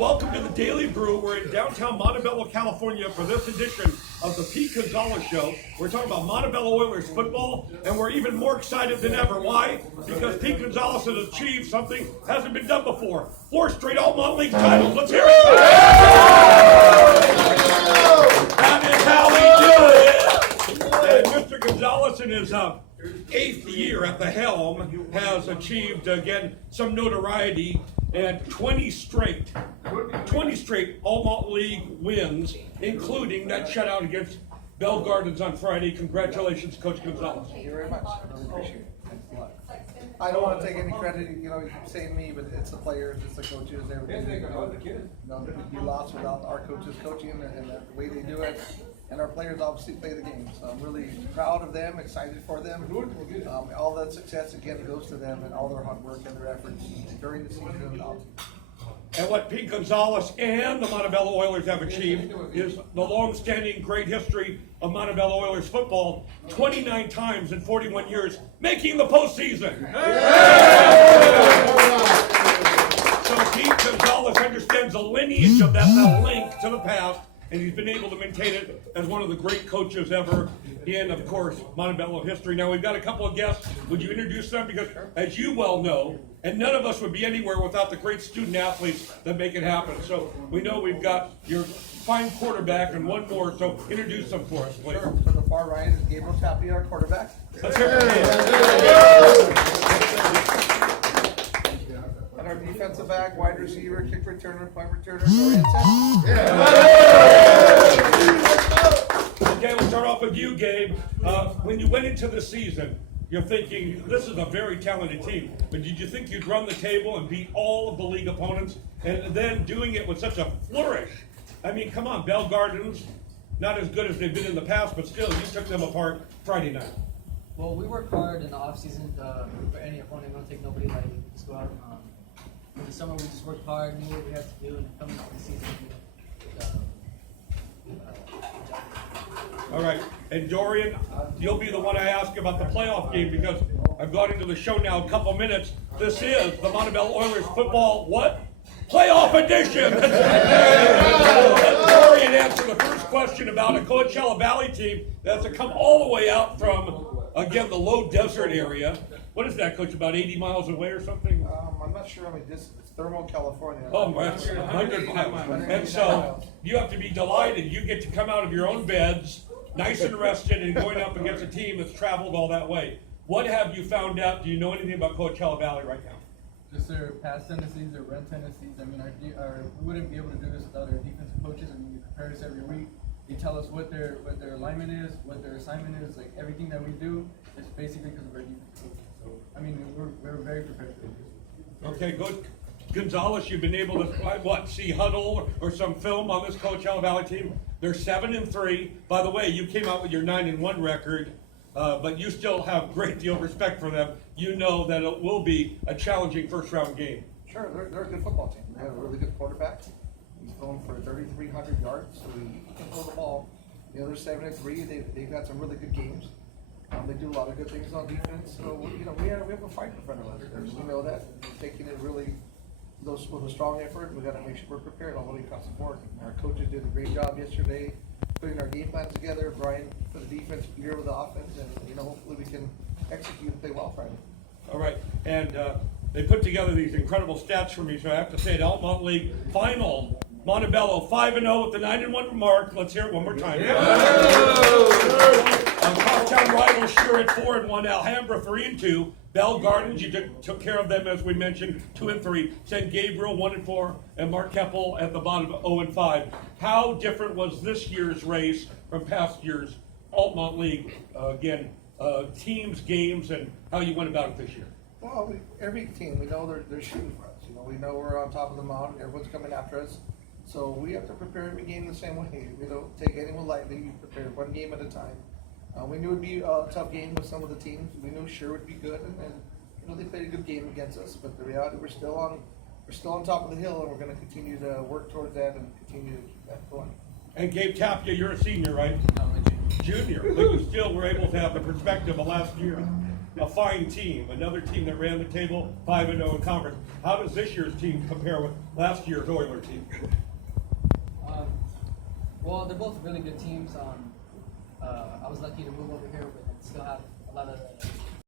welcome to the Daily Brew. We're in downtown Montebello, California for this edition of the Pete Gonzalez Show. We're talking about Montebello Oilers football, and we're even more excited than ever. Why? Because Pete Gonzalez has achieved something hasn't been done before. 4 straight All-Mont League titles. Let's hear it. That is how we do it. And Mr. Gonzalez, in his 8th year at the helm, has achieved, again, some notoriety and 20 straight All-Mont League wins, including that shutout against Bell Gardens on Friday. Congratulations, Coach Gonzalez. Thank you very much. I really appreciate it. Thanks a lot. I don't want to take any credit, you keep saying me, but it's the players, it's the coaches, everything. We lost without our coaches coaching and the way they do it. And our players obviously play the game. So I'm really proud of them, excited for them. All that success, again, goes to them and all their hard work and their efforts during the season and out. And what Pete Gonzalez and the Montebello Oilers have achieved is the long-standing great history of Montebello Oilers football, 29 times in 41 years, making the postseason. So Pete Gonzalez understands the lineage of that, the link to the past, and he's been able to maintain it as one of the great coaches ever in, of course, Montebello history. Now, we've got a couple of guests. Would you introduce them? Because, as you well know, and none of us would be anywhere without the great student athletes that make it happen. So we know we've got your fine quarterback and one more, so introduce them for us, please. Sure. To the far right is Gabriel Tapia, our quarterback. Let's hear it. And our defensive back, wide receiver, kick returner, punt returner, Dorian. Okay, we'll start off with you, Gabe. When you went into the season, you're thinking, this is a very talented team, but did you think you'd run the table and beat all of the league opponents, and then doing it with such a flourish? I mean, come on, Bell Gardens, not as good as they've been in the past, but still, you took them apart Friday night. Well, we work hard in the off-season for any opponent. We don't take nobody lightly. We just go out. In the summer, we just work hard, knew what we had to do, and coming into the season, All right, and Dorian, you'll be the one I ask about the playoff game because I've got into the show now a couple minutes. This is the Montebello Oilers football, what? Playoff edition! Let Dorian answer the first question about a Coachella Valley team that's come all the way out from, again, the low desert area. What is that, Coach, about 80 miles away or something? I'm not sure. It's Thermal, California. Oh, that's 100 miles. And so you have to be delighted. You get to come out of your own beds, nice and rested, and going up against a team that's traveled all that way. What have you found out? Do you know anything about Coachella Valley right now? Just their past tendencies, their run tendencies. I mean, we wouldn't be able to do this without our defensive coaches. I mean, we prepare us every week. They tell us what their alignment is, what their assignment is. Like everything that we do is basically because of our defensive coaches. So I mean, we're very prepared for this. Okay, good. Gonzalez, you've been able to, see Huddle or some film on this Coachella Valley team. They're 7-3. By the way, you came out with your 9-1 record, but you still have great deal of respect for them. You know that it will be a challenging first-round game. Sure, they're a good football team. They have a really good quarterback. He's going for 3,300 yards, so he can throw the ball. The other 7-3, they've got some really good games. They do a lot of good things on defense. So we have a fight in front of us. We know that. We're taking it really with a strong effort. We got to make sure we're prepared all the way across the board. Our coaches did a great job yesterday putting our game plans together. Brian for the defense, Peter with the offense, and hopefully we can execute and play well Friday. All right, and they put together these incredible stats for me, so I have to say it. All-Mont League final, Montebello 5-0 with the 9-1 mark. Let's hear it one more time. Crosstown rivals sure at 4-1. Alhambra 3-2. Bell Gardens, you took care of them as we mentioned, 2-3. St. Gabriel 1-4, and Mark Keppel at the bottom 0-5. How different was this year's race from past years? All-Mont League teams, games, and how you went about it this year. Well, every team, we know they're shooting for us. We know we're on top of the mountain. Everyone's coming after us. So we have to prepare every game the same way. We don't take anyone lightly. We prepare one game at a time. We knew it would be a tough game with some of the teams. We knew sure would be good, and they played a good game against us. But the reality, we're still on top of the hill, and we're going to continue to work towards that and continue to keep that going. And Gabe Tapia, you're a senior, right? No, Junior, but you still were able to have the perspective of last year. a fine team, another team that ran the table 5-0 in conference. How does this year's team compare with last year's Oiler team? Well, they're both really good teams. I was lucky to move over here and still have a lot of